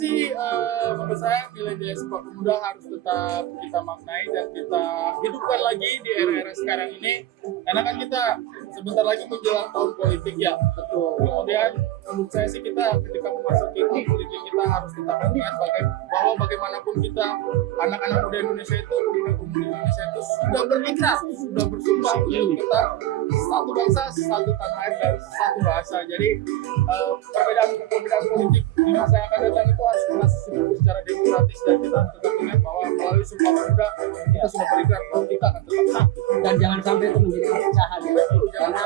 sih menurut saya nilai-nilai sepak muda harus tetap kita maknai dan kita hidupkan lagi di era-era sekarang ini, karena kan kita sebentar lagi menjelang tahun politik ya. Betul. Kemudian menurut saya sih kita ketika memasuki tahun politik kita harus tetap ingat bahwa bagaimanapun kita anak-anak muda Indonesia itu, pemuda Indonesia itu sudah berikrar, sudah bersumpah untuk kita satu bangsa, satu tanah air dan satu bahasa. Jadi perbedaan politik di masa yang akan datang itu harus kita sikapi secara demokratis, dan kita harus tetap ingat bahwa melalui sumpah pemuda kita sudah berikrar bahwa kita akan tetap satu. Dan jangan sampai itu menjadi perpecahan ya. Karena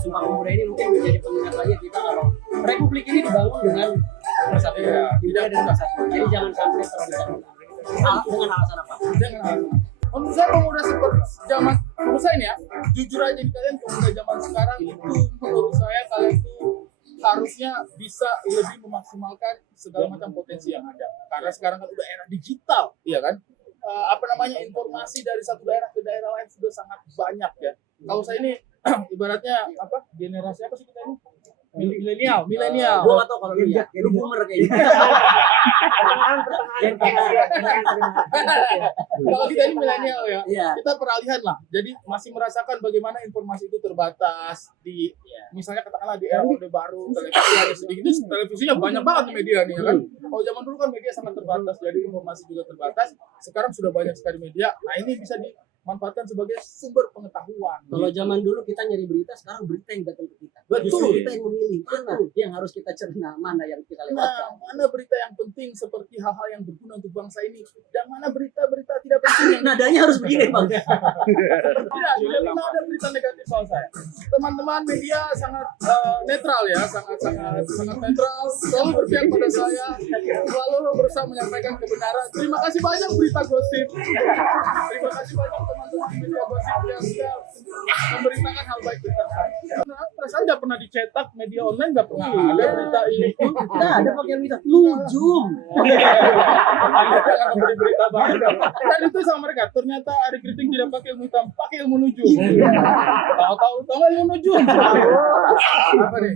Sumpah Pemuda ini mungkin menjadi pengingat lagi kita kalau Republik ini dibangun dengan persatuan, tidak dengan persatuan. Jadi jangan sampai terpecah dengan alasan apa? Dengan alasan. Menurut saya pemuda seperti zaman, menurut saya ini ya, jujur aja nih kalian, pemuda zaman sekarang itu menurut saya kalian itu harusnya bisa lebih memaksimalkan segala macam potensi yang ada. Karena sekarang kan udah era digital, iya kan? Informasi dari satu daerah ke daerah lain sudah sangat banyak ya. Kalau saya ini ibaratnya generasi apa sih kita ini? Milenial. Gua nggak tahu kalau lu ya, lu boomer kayaknya. Kalau kita ini milenial ya, Iya. kita peralihan lah. Jadi masih merasakan bagaimana informasi itu terbatas di, misalnya katakanlah di era Orde Baru, televisi ada sedikit, televisinya banyak banget media nih ya kan. Kalau zaman dulu kan media sangat terbatas, jadi informasi juga terbatas. Sekarang sudah banyak sekali media. Nah ini bisa dimanfaatkan sebagai sumber pengetahuan. Kalau zaman dulu kita nyari berita, sekarang berita yang datang ke kita. Betul. Justru kita yang memilih mana yang harus kita cerna, mana yang kita Nah, lewatkan. mana berita yang penting seperti hal-hal yang berguna untuk bangsa ini, dan mana berita-berita tidak penting yang Nadanya harus begini bang. tidak pernah ada berita negatif soal saya. Teman-teman media sangat netral ya, sangat netral, selalu berpihak pada saya, selalu berusaha menyampaikan kebenaran. Terima kasih banyak berita gosip. Terima kasih banyak teman-teman media gosip yang sudah memberitakan hal baik tentang saya. Nah, perasaan nggak pernah dicetak, media online nggak pernah ada berita ini. Nah, ada pakai berita lujum. Jangan memberi berita baru. Dan itu sama mereka. Ternyata Ari Kriting tidak pakai ilmu hitam, pakai ilmu nujum. Tahu nggak ilmu nujum? Apa nih?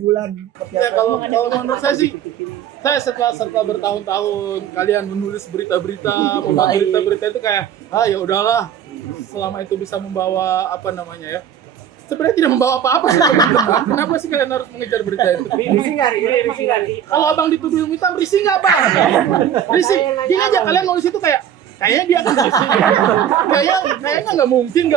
Ya kalau menurut saya sih, saya setelah bertahun-tahun kalian menulis berita-berita, membuat berita-berita itu kayak, ya udahlah. Selama itu bisa membawa sebenarnya tidak membawa apa-apa sih teman-teman. Kenapa sih kalian harus mengejar berita itu? Risih nggak? Kalau abang dituduh ilmu hitam, risih nggak bang? Risih. Gini aja kalian nulis itu kayaknya dia akan risih. Kayaknya nggak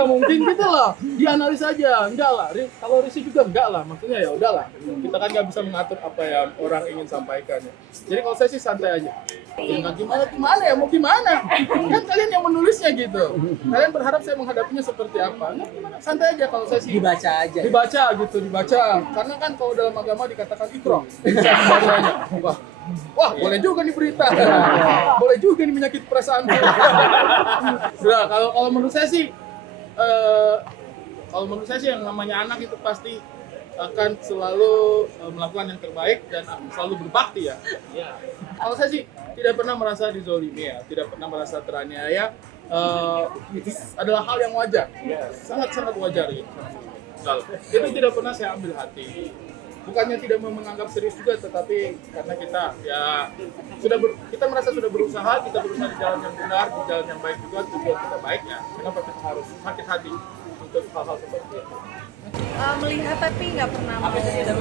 mungkin gitu loh. Dianalisa aja, enggak lah. Kalau risih juga enggak lah. Maksudnya ya udahlah. Kita kan nggak bisa mengatur apa yang orang ingin sampaikan. Jadi kalau saya sih santai aja. Ya nggak gimana ya, mau gimana? Kan kalian yang menulisnya gitu. Kalian berharap saya menghadapinya seperti apa? Nggak gimana? Santai aja kalau saya sih. Dibaca aja. Dibaca. Karena kan kalau dalam agama dikatakan ikro. Wah, boleh juga nih berita. Boleh juga nih menyakiti perasaan. Nah, kalau menurut saya sih yang namanya anak itu pasti akan selalu melakukan yang terbaik dan selalu berbakti ya. Kalau saya sih tidak pernah merasa dizolimi ya, tidak pernah merasa teraniaya. Itu adalah hal yang wajar, sangat wajar gitu. Itu tidak pernah saya ambil hati. Bukannya tidak menganggap serius juga, tetapi karena kita kita merasa sudah berusaha, kita berusaha di jalan yang benar, di jalan yang baik juga, tujuan kita baiknya. Kenapa kita harus sakit hati untuk hal-hal seperti itu? Melihat tapi nggak pernah mau gimana.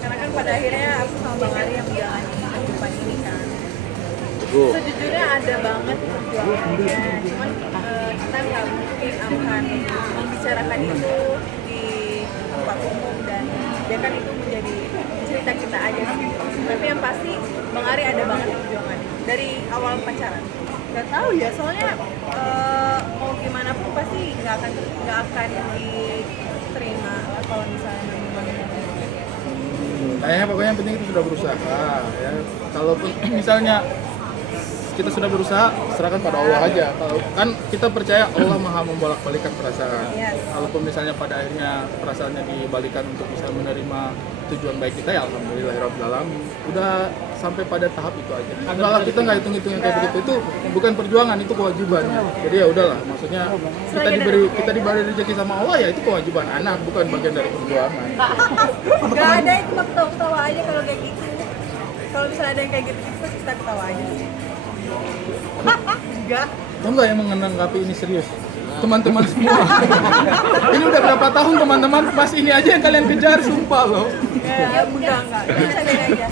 Karena kan pada akhirnya aku sama Bang Ari yang menjalani kehidupan ini kan. Sejujurnya ada banget perjuangannya, cuman kita nggak mungkin akan membicarakan itu di tempat umum, dan ya kan itu menjadi cerita kita aja sih. Tapi yang pasti Bang Ari ada banget perjuangannya dari awal pacaran. Gak tahu ya, soalnya mau gimana pun pasti nggak akan diterima kalau misalnya Kayaknya pokoknya yang penting itu sudah berusaha ya. Kalaupun misalnya kita sudah berusaha, serahkan pada Allah aja. Kalau kan kita percaya Allah Maha membolak-balikan perasaan. Kalaupun misalnya pada akhirnya perasaannya dibalikan untuk bisa menerima tujuan baik kita, ya alhamdulillahirabbil alamin. Udah sampai pada tahap itu aja. Kalau kita nggak hitung-hitung yang kayak begitu, itu bukan perjuangan, itu kewajiban. Jadi ya udahlah, maksudnya kita diberi rezeki sama Allah, ya itu kewajiban anak, bukan bagian dari perjuangan. Gak ada, itu mah ketawa aja kalau kayak gitu. Kalau misalnya ada yang kayak gitu pasti kita ketawa aja sih. Enggak. Tahu nggak yang menanggapi ini serius? Teman-teman semua. Ini udah berapa tahun teman-teman, pas ini aja yang kalian kejar, sumpah loh. Ya, enggak. Bisa aja.